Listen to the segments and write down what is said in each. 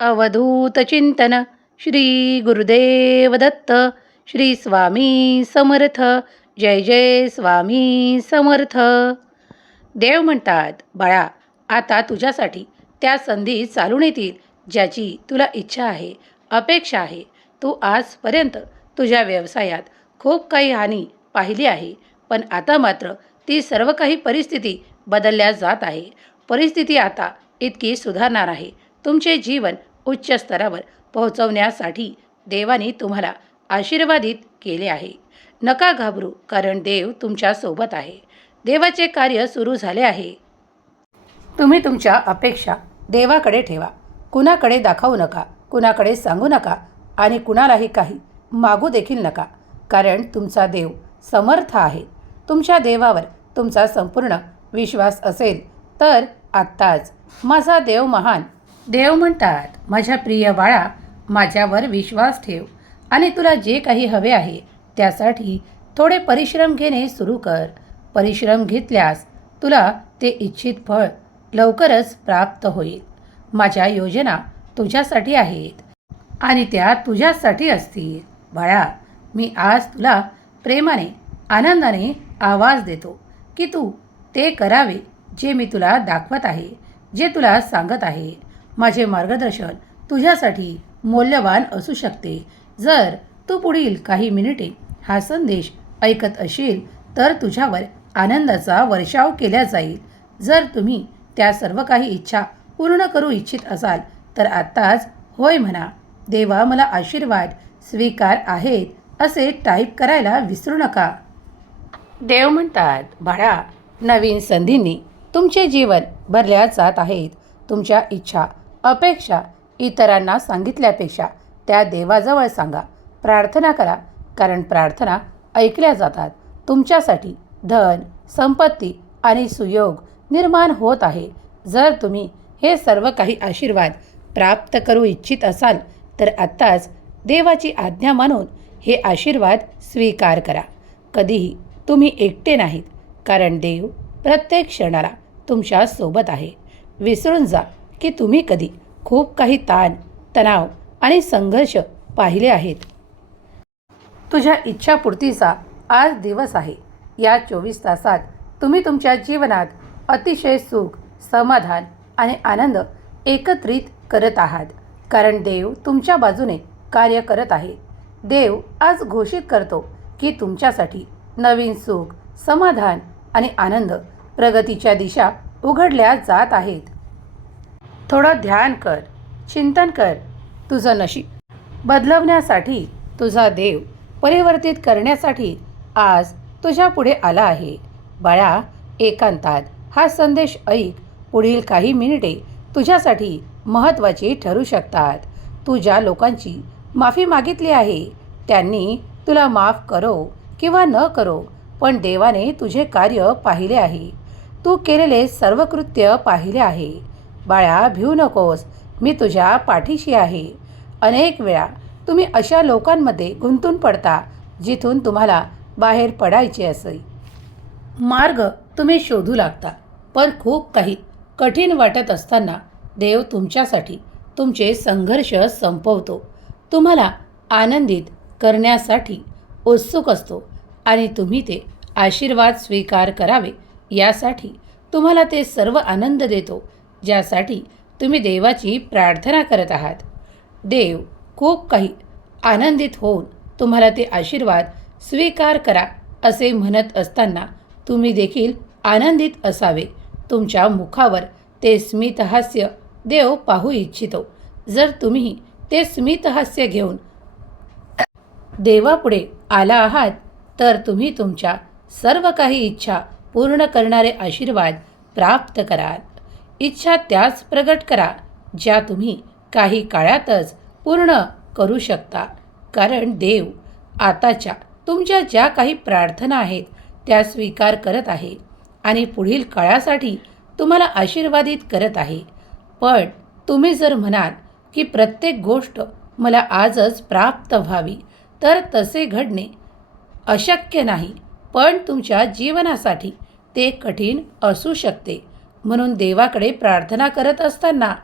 अवधूत चिंतन श्री गुरुदेव दत्त श्री स्वामी समर्थ जय जय स्वामी समर्थ. देव म्हणतात बाळा आता तुझ्यासाठी त्या संधी चालून येतील ज्याची तुला इच्छा आहे अपेक्षा आहे. तू आजपर्यंत तुझ्या व्यवसायात खूप काही हानी पाहिली आहे पण आता मात्र ती सर्व काही परिस्थिती बदलल्या जात आहे. परिस्थिती आता इतकी सुधारणार आहे. तुमचे जीवन उच्च स्तरावर पोहोचवण्यासाठी देवाने तुम्हाला आशीर्वादित केले आहे. नका घाबरू कारण देव तुमच्यासोबत आहे. देवाचे कार्य सुरू झाले आहे. तुम्ही तुमच्या अपेक्षा देवाकडे ठेवा. कुणाकडे दाखवू नका कुणाकडे सांगू नका आणि कुणालाही काही मागू देखील नका कारण तुमचा देव समर्थ आहे. तुमच्या देवावर तुमचा संपूर्ण विश्वास असेल तर आत्ताच माझा देव महान देव म्हणतात माझ्या प्रिय बाळा माझ्यावर विश्वास ठेव आणि तुला जे काही हवे आहे त्यासाठी थोडे परिश्रम घेणे सुरू कर. परिश्रम घेतल्यास तुला ते इच्छित फळ लवकरच प्राप्त होईल. माझ्या योजना तुझ्यासाठी आहेत आणि त्या तुझ्यासाठी असतील. बाळा मी आज तुला प्रेमाने आनंदाने आवाज देतो की तू ते करावे जे मी तुला दाखवत आहे जे तुला सांगत आहे. माझे मार्गदर्शन तुझ्यासाठी मौल्यवान असू शकते. जर तू पुढील काही मिनिटे हा संदेश ऐकत असशील तर तुझ्यावर आनंदाचा वर्षाव केला जाईल. जर तुम्ही त्या सर्व काही इच्छा पूर्ण करू इच्छित असाल तर आत्ताच होय म्हणा. देवा मला आशीर्वाद स्वीकार आहेत असे टाईप करायला विसरू नका. देव म्हणतात बाळा नवीन संधींनी तुमचे जीवन भरल्या जात आहेत. तुमच्या इच्छा अपेक्षा इतरांना सांगितल्यापेक्षा त्या देवाजवळ सांगा. प्रार्थना करा कारण प्रार्थना ऐकल्या जातात. तुमच्यासाठी धन संपत्ती आणि सुयोग निर्माण होत आहे. जर तुम्ही हे सर्व काही आशीर्वाद प्राप्त करू इच्छित असाल तर आत्ताच देवाची आज्ञा मानून हे आशीर्वाद स्वीकार करा. कधीही तुम्ही एकटे नाहीत कारण देव प्रत्येक क्षणाला तुमच्यासोबत आहे. विसरून जा. की तुम्ही कधी खूप काही ताण तणाव आणि संघर्ष पाहिले आहेत. तुझ्या इच्छापूर्तीचा आज दिवस आहे. या चोवीस तासात तुम्ही तुमच्या जीवनात अतिशय सुख समाधान आणि आनंद एकत्रित करत आहात. कारण देव तुमच्या बाजूने कार्य करत आहे. देव आज घोषित करतो की तुमच्यासाठी नवीन सुख समाधान आणि आनंद प्रगतीच्या दिशा उघडल्या जात आहेत. थोडं ध्यान कर चिंतन कर तुझं नशीब. बदलवण्यासाठी तुझा देव परिवर्तित करण्यासाठी आज तुझ्या पुढे आला आहे. बाळा एकांतात हा संदेश ऐक. पुढील काही मिनिटे तुझ्यासाठी महत्त्वाची ठरू शकतात. तू ज्या लोकांची माफी मागितली आहे त्यांनी तुला माफ करो किंवा न करो पण देवाने तुझे कार्य पाहिले आहे. तू केलेले सर्व कृत्य पाहिले आहे. बाळा भिऊ नकोस. मी तुझ्या पाठीशी आहे. अनेक वेळा तुम्ही अशा लोकांमध्ये गुंतून पडता जिथून तुम्हाला बाहेर पडायचे असे. मार्ग तुम्ही शोधू लागता पण खूप काही कठीण वाटत असताना देव तुमच्यासाठी तुमचे संघर्ष संपवतो. तुम्हाला आनंदित करण्यासाठी उत्सुक असतो आणि तुम्ही ते आशीर्वाद स्वीकार करावे यासाठी तुम्हाला ते सर्व आनंद देतो. ज्यासाठी तुम्ही देवाची प्रार्थना करत आहात. देव खूप काही आनंदित होऊन तुम्हाला ते आशीर्वाद स्वीकार करा असे म्हणत असताना तुम्ही देखील आनंदित असावे. तुमच्या मुखावर ते स्मितहास्य देव पाहू इच्छितो. जर तुम्ही ते स्मितहास्य घेऊन देवापुढे आला आहात तर तुम्ही तुमच्या सर्व काही इच्छा पूर्ण करणारे आशीर्वाद प्राप्त कराल. इच्छा त्याच प्रगट करा ज्या तुम्ही काही काळातच पूर्ण करू शकता. कारण देव आताच्या तुमच्या ज्या काही प्रार्थना आहेत त्या स्वीकार करत आहे आणि पुढील काळासाठी तुम्हाला आशीर्वादित करत आहे. पण तुम्ही जर म्हणाल की प्रत्येक गोष्ट मला आजच प्राप्त व्हावी तर तसे घडणे अशक्य नाही पण तुमच्या जीवनासाठी ते कठीण असू शकते. म्हणून देवाकडे प्रार्थना करत असताना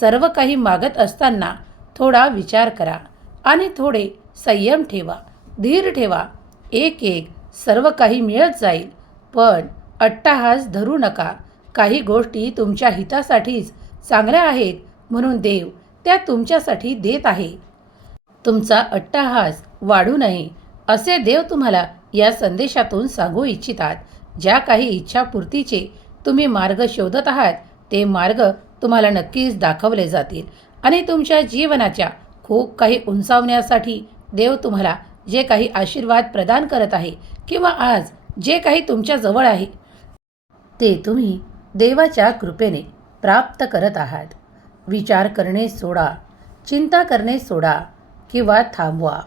सर्व काही मागत असताना थोडा विचार करा आणि थोडे संयम ठेवा धीर ठेवा. एक एक सर्व काही मिळत जाईल पण अट्टाहास धरू नका. काही गोष्टी तुमच्या हितासाठीच चांगल्या आहेत म्हणून देव त्या तुमच्यासाठी देत आहे. तुमचा अट्टाहास वाढू नये असे देव तुम्हाला या संदेशातून सांगू इच्छितात. ज्या काही इच्छापूर्तीचे तुम्ही मार्ग शोधत आहात ते मार्ग तुम्हाला नक्कीच दाखवले जातील. आणि तुमच्या जीवनाच्या खूप काही उंचावण्यासाठी देव तुम्हाला जे काही आशीर्वाद प्रदान करत आहे किंवा आज जे काही तुमच्याजवळ आहे ते तुम्ही देवाच्या कृपेने प्राप्त करत आहात. विचार करणे सोडा चिंता करणे सोडा किंवा थांबवा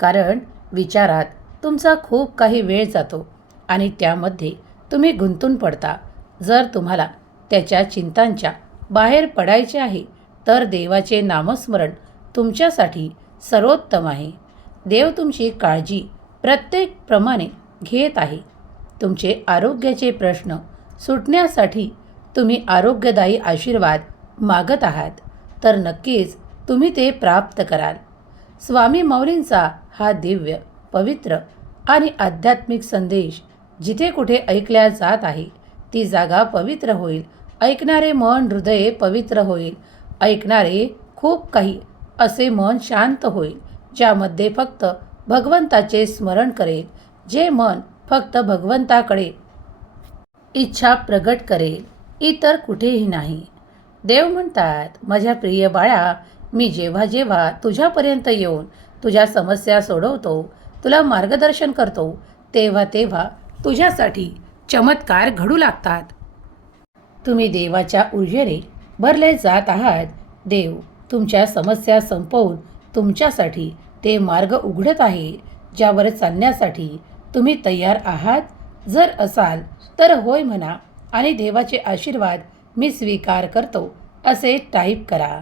कारण विचारात तुमचा खूप काही वेळ जातो आणि त्यामध्ये तुम्ही गुंतून पडता. जर तुम्हाला त्याच्या चिंतांच्या बाहेर पडायचे आहे तर देवाचे नामस्मरण तुमच्यासाठी सर्वोत्तम आहे. देव तुमची काळजी प्रत्येक प्रमाणे घेत आहे. तुमचे आरोग्याचे प्रश्न सुटण्यासाठी तुम्ही आरोग्यदायी आशीर्वाद मागत आहात तर नक्कीच तुम्ही ते प्राप्त कराल. स्वामी मौलींचा हा दिव्य पवित्र आणि आध्यात्मिक संदेश जिथे कुठे ऐकल्या जात आहे ती जागा पवित्र होईल. ऐकणारे मन हृदय पवित्र होईल. ऐकणारे खूप काही असे मन शांत होईल ज्यामध्ये फक्त भगवंताचे स्मरण करेल जे मन फक्त भगवंताकडे इच्छा प्रगट करेल इतर कुठेही नाही. देव म्हणतात माझ्या प्रिय बाळा मी जेव्हा जेव्हा तुझ्यापर्यंत येऊन तुझ्या समस्या सोडवतो तुला मार्गदर्शन करतो तेव्हा तेव्हा तुझ्यासाठी चमत्कार घडू लागतात. तुम्ही देवाच्या ऊर्जेने भरले जात आहात. देव तुमच्या समस्या संपवून तुमच्यासाठी ते मार्ग उघडत आहे ज्यावर चालण्यासाठी तुम्ही तयार आहात. जर असाल तर होय म्हणा आणि देवाचे आशीर्वाद मी स्वीकार करतो असे टाईप करा.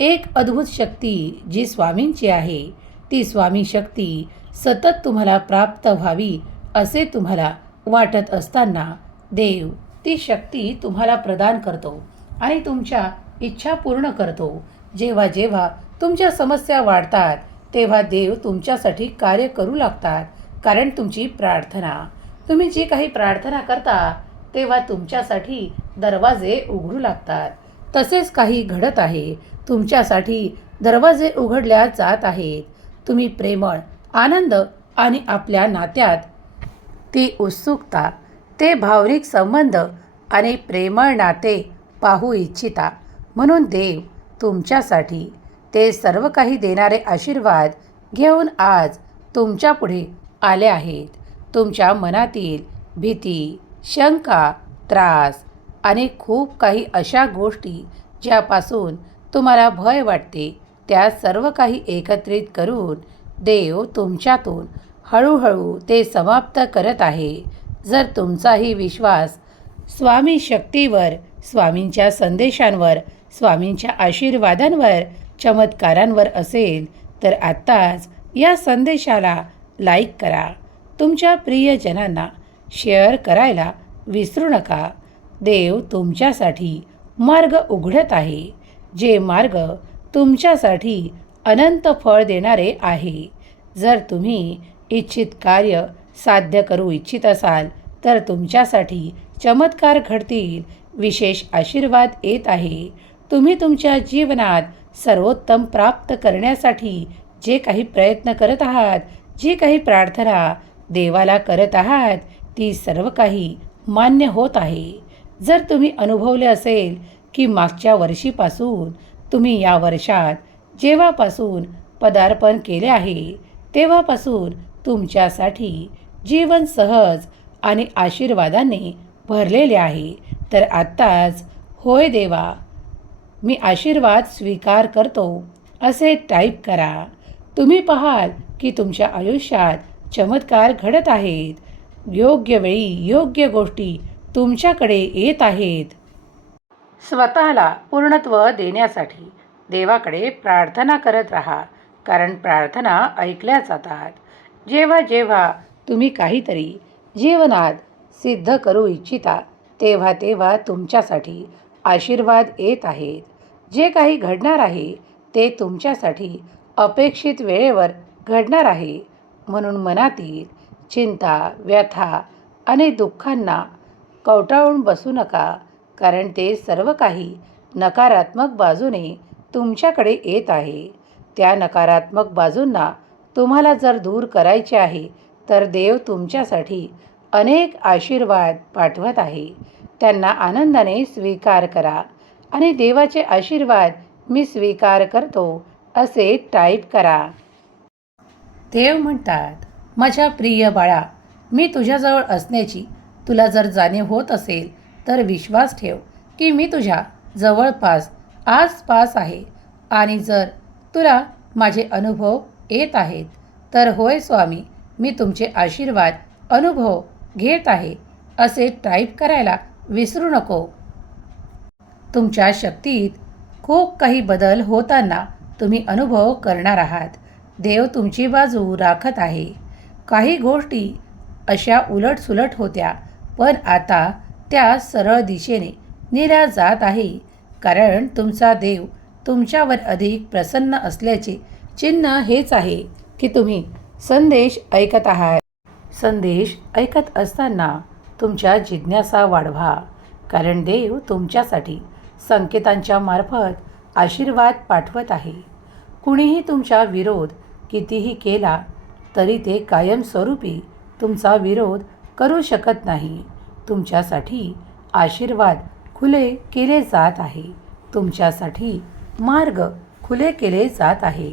एक अद्भुत शक्ती जी स्वामींची आहे ती स्वामी शक्ती सतत तुम्हाला प्राप्त व्हावी असे तुम्हाला वाटत असताना देव ती शक्ती तुम्हाला प्रदान करतो आणि तुमच्या इच्छा पूर्ण करतो. जेव्हा जेव्हा तुमच्या समस्या वाढतात तेव्हा देव तुमच्यासाठी कार्य करू लागतात कारण तुमची प्रार्थना. तुम्ही जी काही प्रार्थना करता तेव्हा तुमच्यासाठी दरवाजे उघडू लागतात. तसेच काही घडत आहे. तुमच्यासाठी दरवाजे उघडल्या जात आहेत. तुम्ही प्रेमळ आनंद आणि आपल्या नात्यात ती उत्सुकता ते भावनिक संबंध आणि प्रेमळ नाते पाहू इच्छिता. म्हणून देव तुमच्यासाठी ते सर्व काही देणारे आशीर्वाद घेऊन आज तुमच्यापुढे आले आहेत. तुमच्या मनातील भीती शंका त्रास आणि खूप काही अशा गोष्टी ज्यापासून तुम्हाला भय वाटते त्या सर्व काही एकत्रित करून देव तुमच्यातून हळूहळू ते समाप्त करत आहे. जर तुमचाही विश्वास स्वामी शक्तीवर स्वामींच्या संदेशांवर स्वामींच्या आशीर्वादांवर चमत्कारांवर असेल तर आत्ताच या संदेशाला लाईक करा. तुमच्या प्रियजनांना शेअर करायला विसरू नका. देव तुमच्यासाठी मार्ग उघडत आहे जे मार्ग तुमच्यासाठी अनंत फळ देणारे आहे. जर तुम्ही इच्छित कार्य साध्य करू इच्छित असाल तर तुमच्यासाठी चमत्कार घडतील. विशेष आशीर्वाद येत आहे. तुम्ही तुमच्या जीवनात सर्वोत्तम प्राप्त करण्यासाठी जे काही प्रयत्न करत आहात जी काही प्रार्थना देवाला करत आहात ती सर्व काही मान्य होत आहे. जर तुम्ही अनुभवले असेल की मागच्या वर्षीपासून तुम्ही या वर्षात जेव्हापासून पदार्पण केले आहे तेव्हापासून तुमच्यासाठी जीवन सहज आणि आशीर्वादाने भरलेले आहे. तर आत्ताच होय देवा मी आशीर्वाद स्वीकार करतो. असे टाईप करा. तुम्ही पाहाल की तुमच्या आयुष्यात चमत्कार घडत आहेत. योग्य वेळी योग्य गोष्टी तुमच्याकडे येत आहेत. स्वतःला पूर्णत्व देण्यासाठी देवाकडे प्रार्थना करत राहा कारण प्रार्थना ऐकल्या जातात. जेव्हा जेव्हा तुम्ही काहीतरी जीवनात सिद्ध करू इच्छिता तेव्हा तेव्हा तुमच्यासाठी आशीर्वाद येत आहेत. जे काही घडणार आहे ते तुमच्यासाठी अपेक्षित वेळेवर घडणार आहे. म्हणून मनातील चिंता व्यथा आणि दुःखांना कवटाळून बसू नका कारण ते सर्व काही नकारात्मक बाजूने तुमच्याकडे येत आहे. त्या नकारात्मक बाजूंना तुम्हाला जर दूर करायचे आहे तर देव तुमच्यासाठी अनेक आशीर्वाद पाठवत आहे. त्यांना आनंदाने स्वीकार करा आणि देवाचे आशीर्वाद मी स्वीकार करतो असे टाईप करा. देव म्हणतात माझ्या प्रिय बाळा मी तुझ्याजवळ असण्याची तुला जर जाणीव होत असेल तर विश्वास ठेव की मी तुझ्या जवळपास आसपास आहे. आणि जर तुला माझे अनुभव येत आहेत. तर होय स्वामी मी तुमचे आशीर्वाद अनुभव घेत आहे असे टाईप करायला विसरू नको. तुमच्या शक्तीत खूप काही बदल होताना तुम्ही अनुभव करणार आहात. देव तुमची बाजू राखत आहे. काही गोष्टी अशा उलटसुलट होत्या पण आता त्या सरळ दिशेने नेल्या जात आहे. कारण तुमचा देव तुमच्यावर अधिक प्रसन्न असल्याचे चिन्ह हेच आहे की तुम्ही संदेश ऐकत आहात. संदेश ऐकत असताना तुमच्या जिज्ञासा वाढवा कारण देव तुमच्यासाठी संकेतांच्या मार्फत आशीर्वाद पाठवत आहे. कुणीही तुमचा विरोध कितीही केला तरी ते कायमस्वरूपी तुमचा विरोध करू शकत नाही. तुमच्यासाठी आशीर्वाद खुले केले जात आहे. तुमच्यासाठी मार्ग खुले केले जात आहे.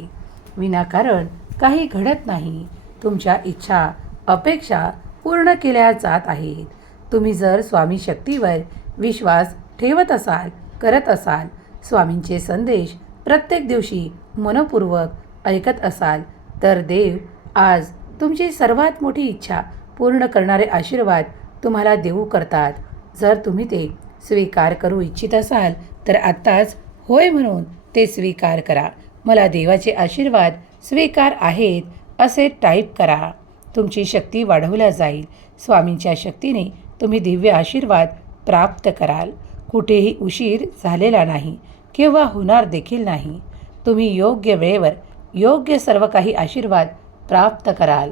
विनाकारण काही घडत नाही. तुमच्या इच्छा अपेक्षा पूर्ण केल्या जात आहेत. तुम्ही जर स्वामी शक्तीवर विश्वास ठेवत असाल करत असाल स्वामींचे संदेश प्रत्येक दिवशी मनपूर्वक ऐकत असाल तर देव आज तुमची सर्वात मोठी इच्छा पूर्ण करणारे आशीर्वाद तुम्हाला देऊ करतात. जर तुम्ही ते स्वीकार करू इच्छित असाल तर आत्ताच होय म्हणून ते स्वीकार करा. मला देवाचे आशीर्वाद स्वीकार आहेत असे टाईप करा. तुमची शक्ती वाढवल्या जाईल. स्वामींच्या शक्तीने तुम्ही दिव्य आशीर्वाद प्राप्त कराल. कुठेही उशीर झालेला नाही किंवा होणार देखील नाही. तुम्ही योग्य वेळेवर योग्य सर्व काही आशीर्वाद प्राप्त कराल.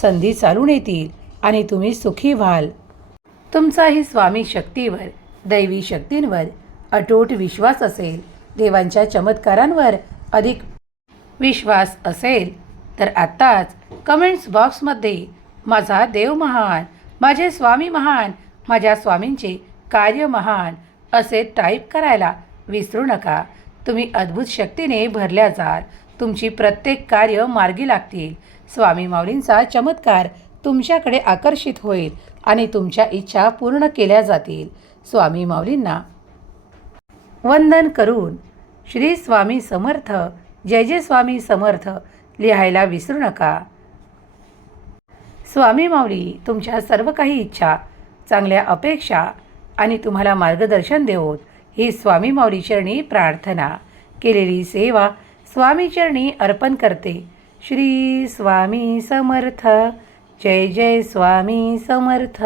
संधी चालून येतील आणि तुम्ही सुखी व्हाल. तुमचाही स्वामी शक्तीवर दैवी शक्तींवर अटूट विश्वास असेल. देवांच्या चमत्कारांवर अधिक विश्वास असेल तर आत्ताच कमेंट्स बॉक्समध्ये माझा देव महान माझे स्वामी महान माझ्या स्वामींचे कार्य महान असे टाईप करायला विसरू नका. तुम्ही अद्भुत शक्तीने भरल्या जाल. तुमची प्रत्येक कार्य मार्गी लागतील. स्वामी माऊलींचा चमत्कार तुमच्याकडे आकर्षित होईल आणि तुमच्या इच्छा पूर्ण केल्या जातील. स्वामी माऊलींना वंदन करून श्री स्वामी समर्थ जय जय स्वामी समर्थ लिहायला विसरू नका. स्वामी माऊली तुमच्या सर्व काही इच्छा चांगल्या अपेक्षा आणि तुम्हाला मार्गदर्शन देवोत ही स्वामी माऊली चरणी प्रार्थना. केलेली सेवा स्वामी चरणी अर्पण करते. श्री स्वामी समर्थ जय जय स्वामी समर्थ.